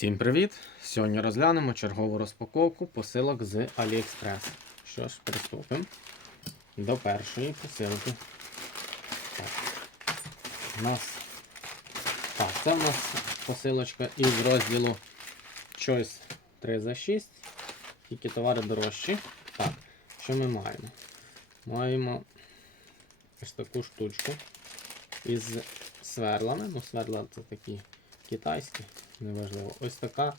Всім привіт! Сьогодні розглянемо чергову розпаковку посилок з AliExpress. Що ж, приступимо до першої посилки. Так. У нас... Так, це у нас посилочка із розділу Choice 3 за 6. Тільки товари дорожчі. Так, що ми маємо? Маємо ось таку штучку із сверлами. Ну, сверла це такі китайські, неважливо. Ось така,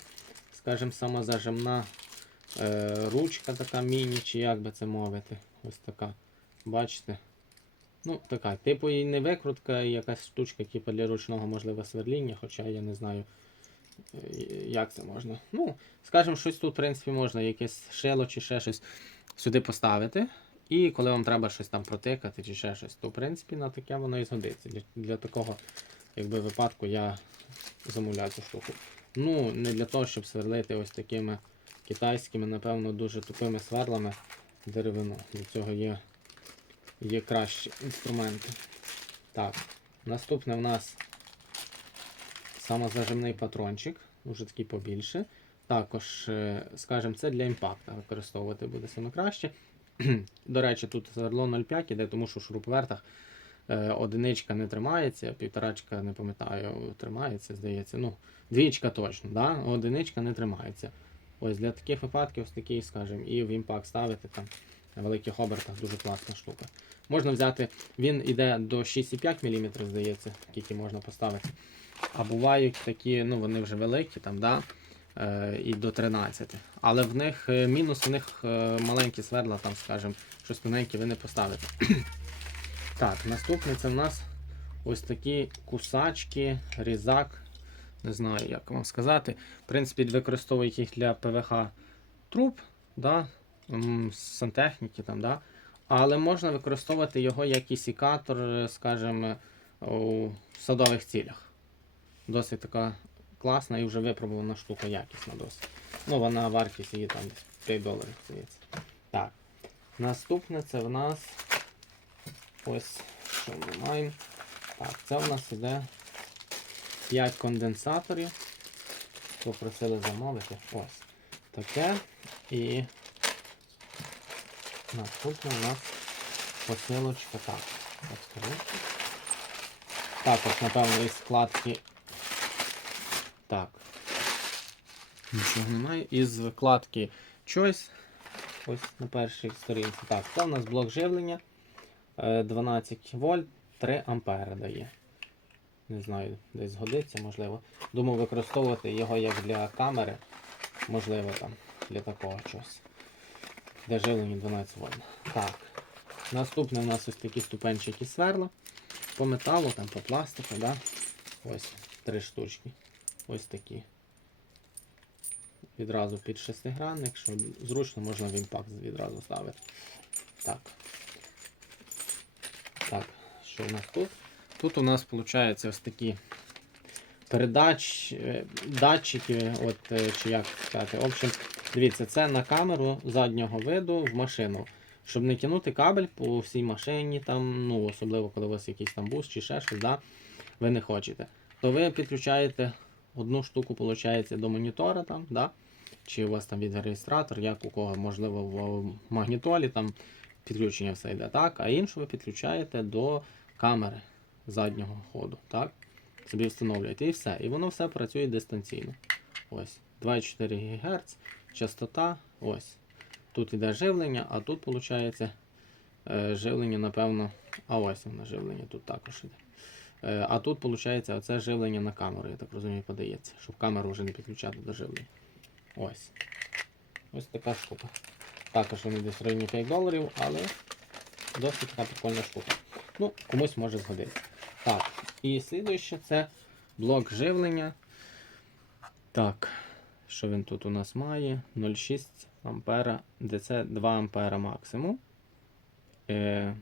скажімо, самозажимна е, ручка, така міні, чи як би це мовити. Ось така. Bачите? Ну, така, типу і не викрутка, і якась штучка, типу для ручного можливо сверління, хоча я не знаю, е, як це можна. Ну, скажімо, щось тут, в принципі, можна, якесь шило чи ще щось сюди поставити. І коли вам треба щось там протикати чи ще щось, то в принципі на таке воно і згодиться. Для, для такого якби, випадку я замовляю цю штуку. Ну, не для того, щоб сверлити ось такими китайськими, напевно, дуже тупими сверлами деревину. Для цього є, є кращі інструменти. Так, наступне в нас самозажимний патрончик, уже такий побільше. Також, е, скажімо, це для імпакта використовувати буде саме краще. До речі, тут сверло 0,5 іде, тому що в шуруповертах одиничка не тримається, півторачка, не пам'ятаю, тримається, здається. Ну, двічка точно, да? одиничка не тримається. Ось для таких випадків, ось такий, скажімо, і в імпакт ставити там на великих обертах дуже класна штука. Можна взяти, він іде до 6,5 мм, здається, скільки можна поставити. А бувають такі, ну вони вже великі, там, да? е, і до 13. Але в них е, мінус, в них е, маленькі сверла, там, скажімо, щось тоненьке ви не поставите. Так, наступне це в нас ось такі кусачки, різак. Не знаю, як вам сказати. В принципі, використовують їх для ПВХ труб, да? сантехніки. Там, да? Але можна використовувати його як і сікатор, скажімо, у садових цілях. Досить така класна і вже випробувана штука якісна досить. Ну, вона вартість її там десь 5 доларів, здається. Так. Наступне це в нас ось що ми маємо. Так, це в нас іде 5 конденсаторів. Попросили замовити. Ось таке. І наступне у нас посилочка. Так, так скажу. Також, напевно, із складки. Так. Нічого немає. Із вкладки Choice. Ось на першій сторінці. Так, це у нас блок живлення. Е, 12 вольт, 3 ампери дає. Не знаю, десь згодиться, можливо. Думаю, використовувати його як для камери. Можливо, там, для такого чогось. Для живлення 12 вольт. Так. Наступне у нас ось такі ступенчики сверла. По металу, там, по пластику, да? Ось три штучки. Ось такі. Відразу під шестигранник, що зручно можна в імпакт відразу ставити. Так, що у нас тут? Тут у нас виходить ось такі передач, е, датчики, от, е, чи як сказати. В общем, дивіться, це на камеру заднього виду в машину. Щоб не тягнути кабель по всій машині, там, ну, особливо коли у вас якийсь там бус чи ще щось, да, ви не хочете. То ви підключаєте одну штуку, виходить, до монітора, там, да, чи у вас там відеореєстратор, як у кого, можливо, в магнітолі там підключення все йде, так, а іншу ви підключаєте до камери заднього ходу. так, Собі встановлюєте і все. І воно все працює дистанційно. Ось, 2,4 ГГц, частота, ось. Тут іде живлення, а тут, виходить, е, живлення, напевно, а ось воно живлення тут також іде. Е, А тут, виходить, оце живлення на камеру, я так розумію, подається, щоб камеру вже не підключати до живлення. Ось. Ось така штука. Також вони десь в районі 5 доларів, але досить така прикольна штука. Ну, комусь може згодитися. Так, і слідуюче це блок живлення. Так, що він тут у нас має? 0,6 ампера, DC 2 ампера максимум. Е,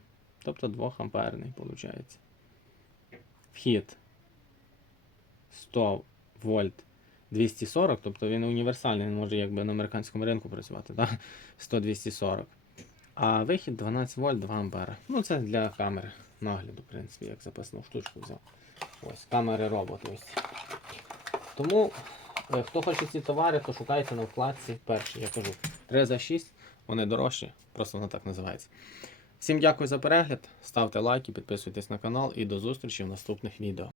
тобто 2 амперний, виходить. Вхід 100 вольт 240, тобто він універсальний, він може якби на американському ринку працювати, так? 100-240. А вихід 12 вольт 2 ампера. Ну це для камери нагляду, в принципі, як запасну штучку взяв. Ось, камери робот ось. Тому Е, Хто хоче ці товари, то шукайте на вкладці перші. Я кажу 3 за 6, вони дорожчі, просто воно так називається. Всім дякую за перегляд, ставте лайки, підписуйтесь на канал і до зустрічі в наступних відео.